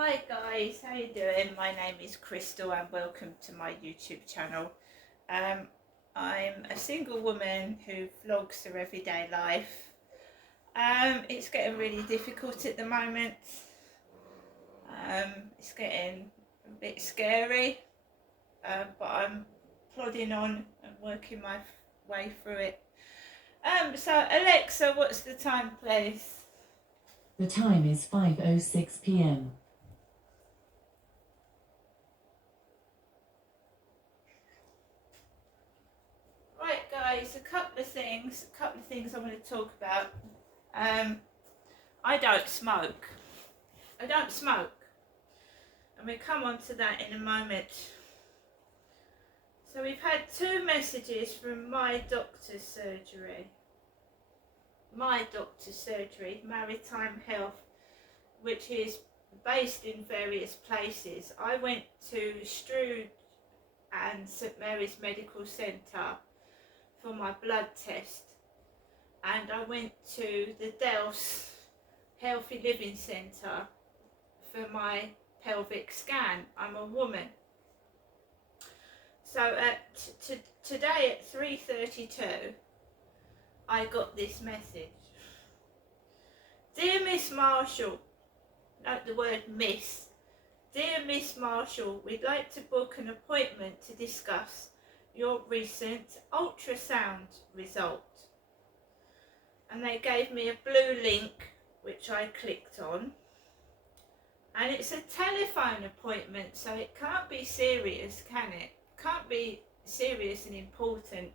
Hi guys, how you doing? My name is Crystal and welcome to my YouTube channel. I'm a single woman who vlogs her everyday life. It's getting really difficult at the moment. It's getting a bit scary, but I'm plodding on and working my way through it. So Alexa, what's the time, please? The time is 5:06 p.m. Right guys, a couple of things I want to talk about. I don't smoke. And we'll come on to that in a moment. So we've had two messages from my doctor's surgery. Maritime Health, which is based in various places. I went to Strood and St Mary's Medical Centre for my blood test, and I went to the Dells Healthy Living Centre for my pelvic scan. I'm a woman. So today at 3:32 I got this message. Dear Miss Marshall, note the word Miss. Dear Miss Marshall, we'd like to book an appointment to discuss your recent ultrasound result. And they gave me a blue link which I clicked on. And it's a telephone appointment, so it can't be serious, can it? Can't be serious and important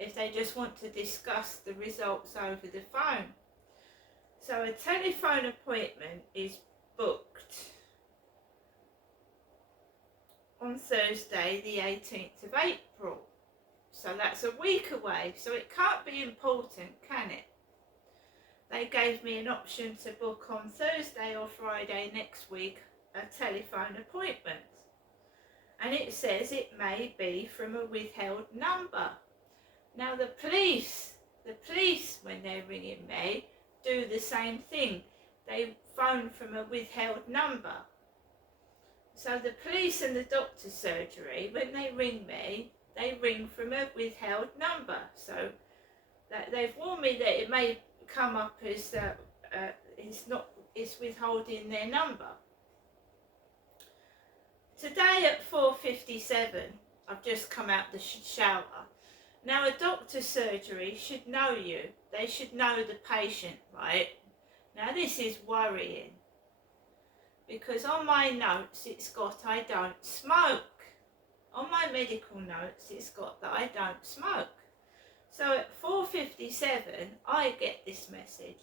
if they just want to discuss the results over the phone. So a telephone appointment is booked on Thursday the 18th of April. So that's a week away, so it can't be important, can it? They gave me an option to book on Thursday or Friday next week a telephone appointment. And it says it may be from a withheld number. Now the police, when they're ringing me, do the same thing. They phone from a withheld number. So the police and the doctor's surgery, when they ring me, they ring from a withheld number. So that they've warned me that it may come up as it's withholding their number. Today at 4:57, I've just come out the shower. Now a doctor's surgery should know you. They should know the patient, right? Now this is worrying, because on my notes it's got I don't smoke. On my medical notes it's got that I don't smoke. So at 4:57 I get this message.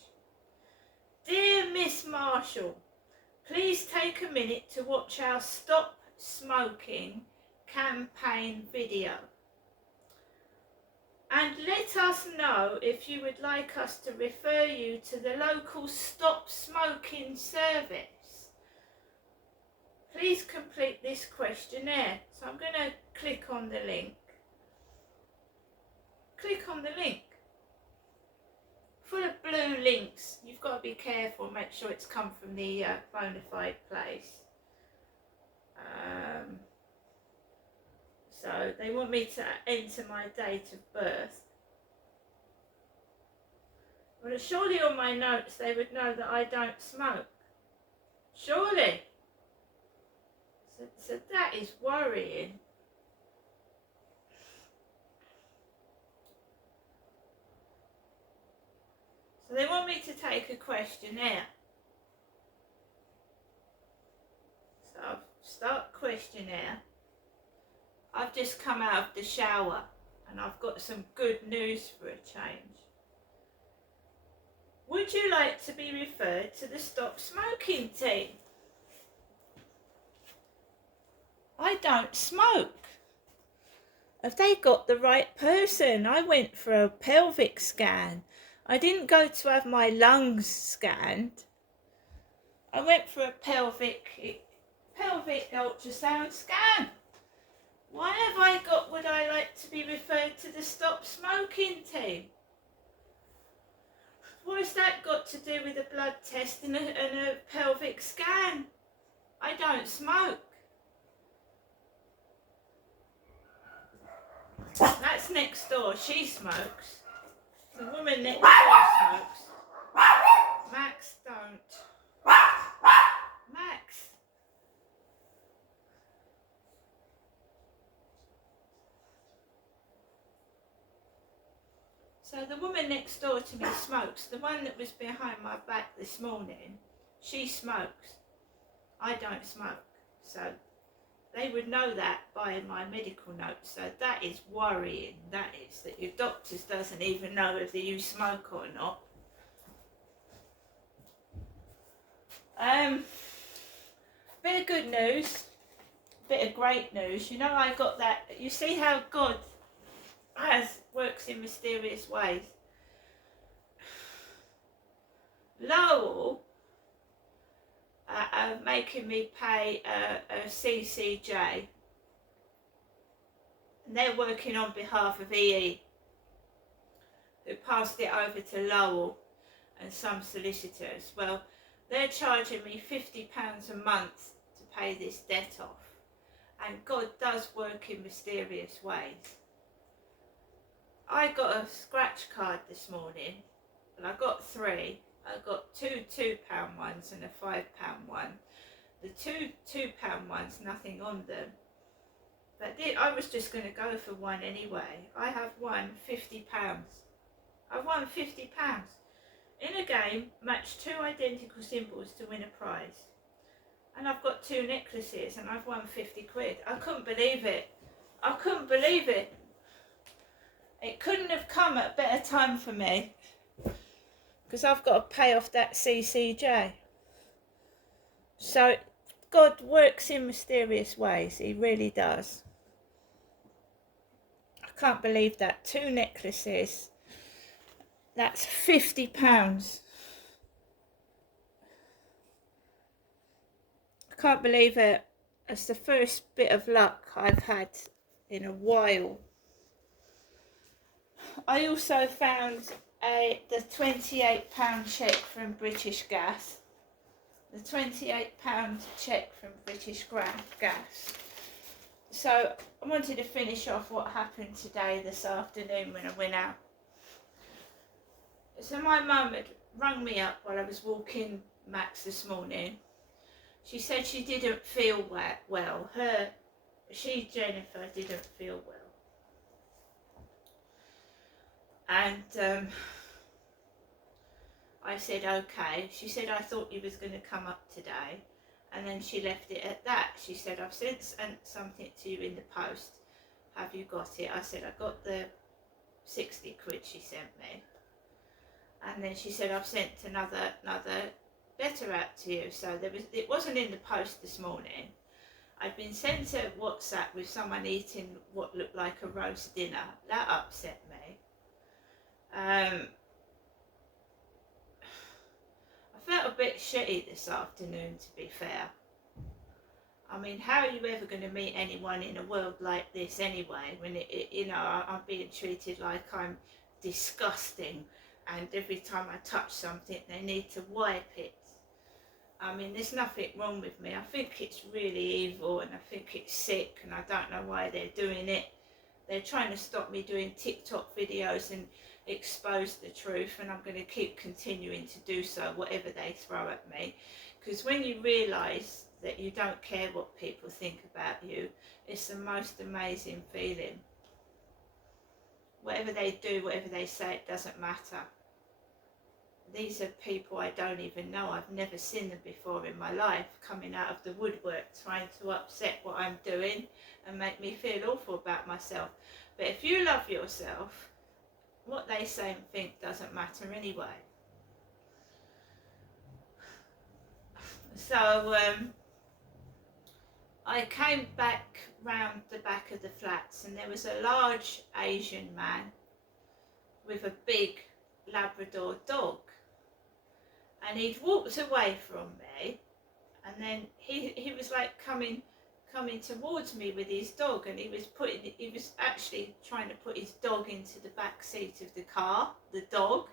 Dear Miss Marshall, please take a minute to watch our Stop Smoking campaign video. And let us know if you would like us to refer you to the local Stop Smoking service. Please complete this questionnaire. So I'm going to click on the link. Click on the link. Full of blue links. You've got to be careful, make sure it's come from the bona fide place. So they want me to enter my date of birth. Well, surely on my notes they would know that I don't smoke. Surely. So that is worrying. So they want me to take a questionnaire. So I'll start questionnaire. I've just come out of the shower and I've got some good news for a change. Would you like to be referred to the Stop Smoking team? I don't smoke. Have they got the right person? I went for a pelvic scan. I didn't go to have my lungs scanned. I went for a pelvic ultrasound scan. Why have I got would I like to be referred to the Stop Smoking team? What has that got to do with a blood test and a pelvic scan? I don't smoke. That's next door. She smokes. The woman next door smokes. Max, don't. Max. So the woman next door to me smokes. The one that was behind my back this morning, she smokes. I don't smoke. So they would know that by my medical notes. So that is worrying. That is, that your doctor doesn't even know whether you smoke or not. Bit of good news. Bit of great news. You know, I got that. You see how God works in mysterious ways. Lowell are making me pay a CCJ, and they're working on behalf of EE, who passed it over to Lowell and some solicitors. Well, they're charging me £50 a month to pay this debt off, and God does work in mysterious ways. I got a scratch card this morning, and I got 3. I got 2 £2 ones and a £5 one. The 2 £2 ones, nothing on them. But I was just going to go for one anyway. I have won £50. I've won £50. In a game, match 2 identical symbols to win a prize. And I've got 2 necklaces and I've won 50 quid. I couldn't believe it. I couldn't believe it. It couldn't have come at a better time for me, because I've got to pay off that CCJ. So God works in mysterious ways. He really does. I can't believe that. 2 necklaces. That's £50. I can't believe it. It's the first bit of luck I've had in a while. I also found the £28 cheque from British Gas. The £28 cheque from British Gas. So I wanted to finish off what happened today, this afternoon, when I went out. So my mum had rung me up while I was walking Max this morning. She said she didn't feel well. Jennifer, didn't feel well. And I said, okay. She said, I thought you was going to come up today. And then she left it at that. She said, I've sent something to you in the post. Have you got it? I said, I got the 60 quid she sent me. And then she said, I've sent another letter out to you. So it wasn't in the post this morning. I'd been sent a WhatsApp with someone eating what looked like a roast dinner. That upset me. I felt a bit shitty this afternoon, to be fair. I mean, how are you ever going to meet anyone in a world like this anyway, when I'm being treated like I'm disgusting, and every time I touch something they need to wipe it. I mean, there's nothing wrong with me. I think it's really evil, and I think it's sick, and I don't know why they're doing it. They're trying to stop me doing TikTok videos and expose the truth, and I'm going to keep continuing to do so, whatever they throw at me. Because when you realise that you don't care what people think about you, it's the most amazing feeling. Whatever they do, whatever they say, it doesn't matter. These are people I don't even know. I've never seen them before in my life, coming out of the woodwork, trying to upset what I'm doing and make me feel awful about myself. But if you love yourself, what they say and think doesn't matter anyway. So I came back round the back of the flats, and there was a large Asian man with a big Labrador dog, and he'd walked away from me, and then he was like coming towards me with his dog, and he was actually trying to put his dog into the back seat of the car, the dog,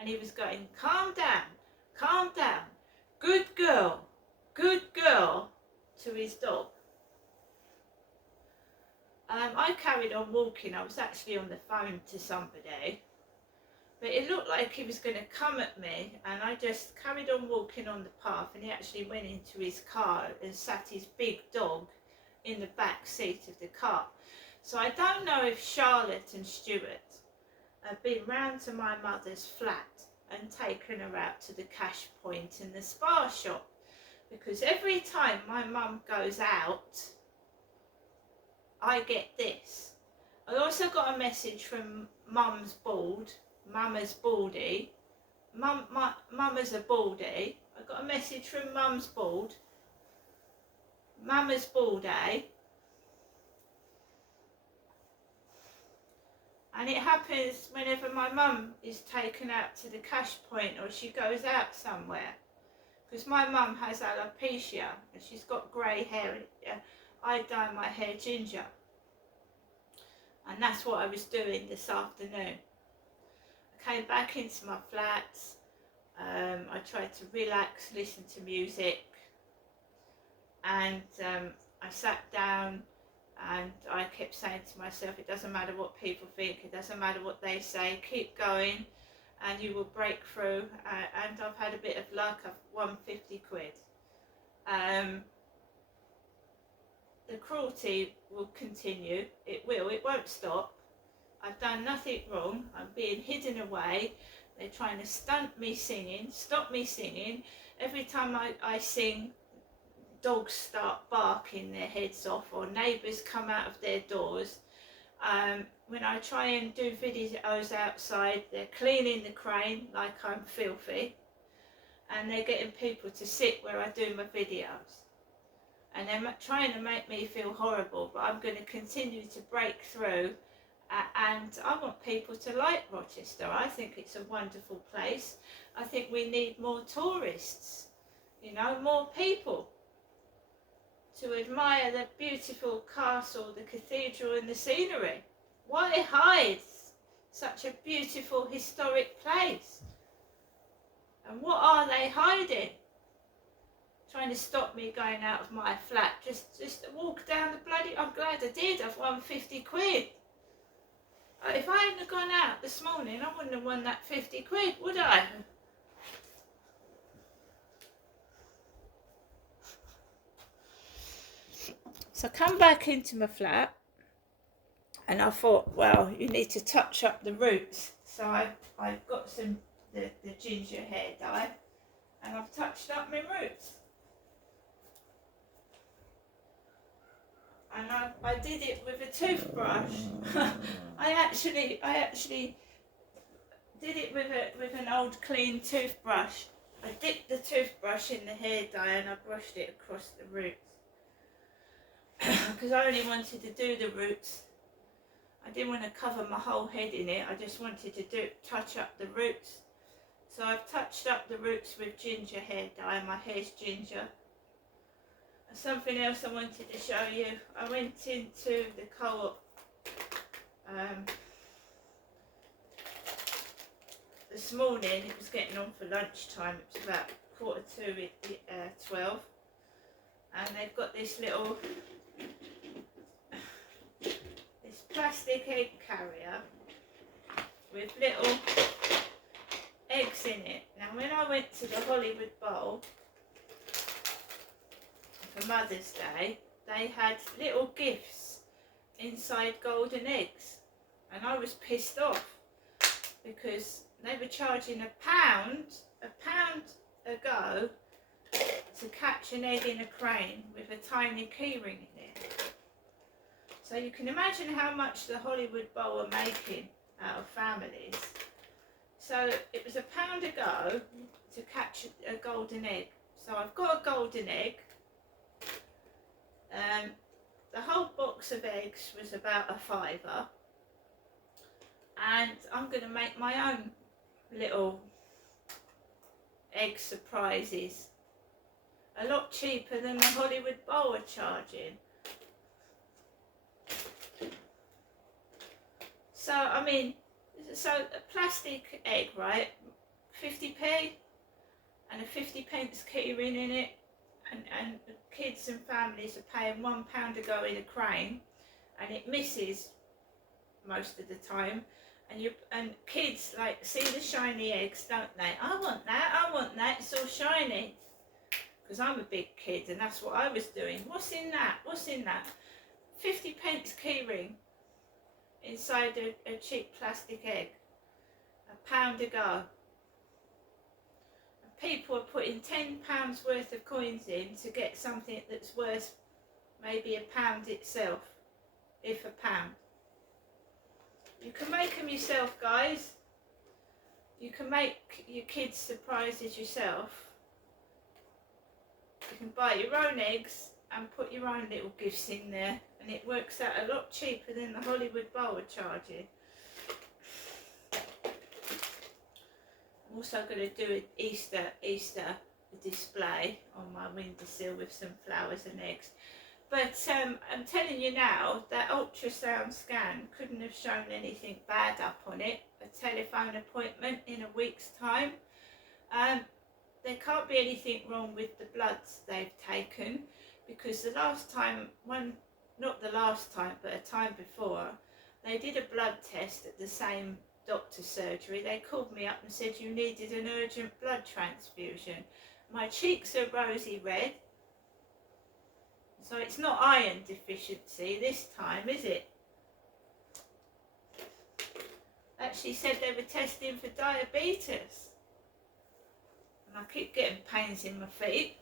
and he was going, calm down, good girl, good girl to his dog. I carried on walking. I was actually on the phone to somebody, but it looked like he was going to come at me, and I just carried on walking on the path, and he actually went into his car and sat his big dog in the back seat of the car. So I don't know if Charlotte and Stuart have been round to my mother's flat and taken her out to the cash point in the spa shop, because every time my mum goes out, I get this. I also got a message from Mama's Baldy. Mama's a baldy. I got a message from Mama's Baldy. And it happens whenever my mum is taken out to the cash point or she goes out somewhere. Because my mum has alopecia and she's got grey hair. I dye my hair ginger. And that's what I was doing this afternoon. I came back into my flat. I tried to relax, listen to music. And I sat down and I kept saying to myself, it doesn't matter what people think, it doesn't matter what they say, keep going and you will break through. And I've had a bit of luck, I've won 50 quid. The cruelty will continue, it won't stop. I've done nothing wrong, I'm being hidden away. They're trying to stunt me singing, stop me singing. Every time I sing, dogs start barking their heads off or neighbours come out of their doors. When I try and do videos outside, they're cleaning the crane like I'm filthy, and they're getting people to sit where I do my videos. And they're trying to make me feel horrible, but I'm going to continue to break through. And I want people to like Rochester. I think it's a wonderful place. I think we need more tourists, you know, more people to admire the beautiful castle, the cathedral and the scenery. Why hide such a beautiful historic place? And what are they hiding? Trying to stop me going out of my flat. Just walk down the bloody... I'm glad I did. I've won 50 quid. If I hadn't have gone out this morning, I wouldn't have won that 50 quid, would I? So I come back into my flat and I thought, well, you need to touch up the roots. So I've got some the ginger hair dye and I've touched up my roots. And I did it with a toothbrush. I actually did it with an old clean toothbrush. I dipped the toothbrush in the hair dye and I brushed it across the roots. Because I only wanted to do the roots. I didn't want to cover my whole head in it. I just wanted to touch up the roots. So I've touched up the roots with ginger hair dye. My hair's ginger. And something else I wanted to show you. I went into the Co-op this morning. It was getting on for lunchtime. It was about 11:45. And they've got this little plastic egg carrier with little eggs in it. Now when I went to the Hollywood Bowl for Mother's Day, they had little gifts inside golden eggs, and I was pissed off because they were charging a pound a go to catch an egg in a crane with a tiny key ring in it. So you can imagine how much the Hollywood Bowl are making out of families. So it was a pound a go to catch a golden egg. So I've got a golden egg. The whole box of eggs was about a £5. And I'm going to make my own little egg surprises. A lot cheaper than the Hollywood Bowl are charging. So, I mean, so a plastic egg, right, 50p, and a 50p key ring in it, and kids and families are paying £1 to go in a crane, and it misses most of the time, and kids like see the shiny eggs, don't they? I want that, it's all shiny. Because I'm a big kid and that's what I was doing. What's in that? 50p key ring inside a cheap plastic egg, £1 to go. And people are putting £10 worth of coins in to get something that's worth maybe £1 itself, if £1. You can make them yourself, guys. You can make your kids surprises yourself. You can buy your own eggs and put your own little gifts in there, and it works out a lot cheaper than the Hollywood Bowl are charging. I'm also going to do an Easter display on my windowsill with some flowers and eggs. But I'm telling you now, that ultrasound scan couldn't have shown anything bad up on it. A telephone appointment in a week's time. There can't be anything wrong with the bloods they've taken, because the last time, not the last time, but a time before, they did a blood test at the same doctor's surgery. They called me up and said you needed an urgent blood transfusion. My cheeks are rosy red. So it's not iron deficiency this time, is it? Actually said they were testing for diabetes. And I keep getting pains in my feet.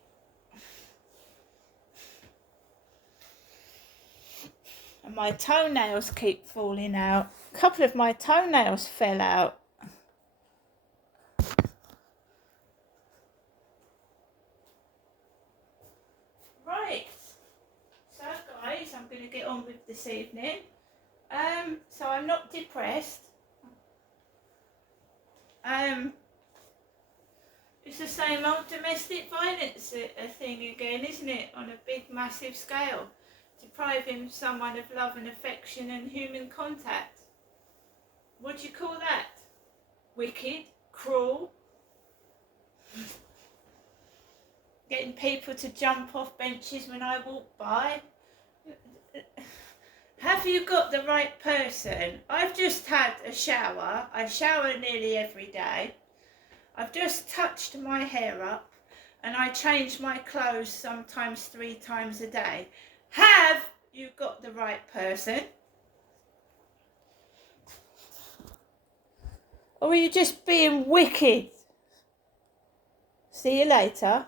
And my toenails keep falling out. A couple of my toenails fell out. Right. So guys, I'm going to get on with this evening. So I'm not depressed. It's the same old domestic violence thing again, isn't it? On a big, massive scale. Depriving someone of love and affection and human contact. What do you call that? Wicked? Cruel? Getting people to jump off benches when I walk by? Have you got the right person? I've just had a shower. I shower nearly every day. I've just touched my hair up and I change my clothes sometimes 3 times a day. Have you got the right person? Or are you just being wicked? See you later.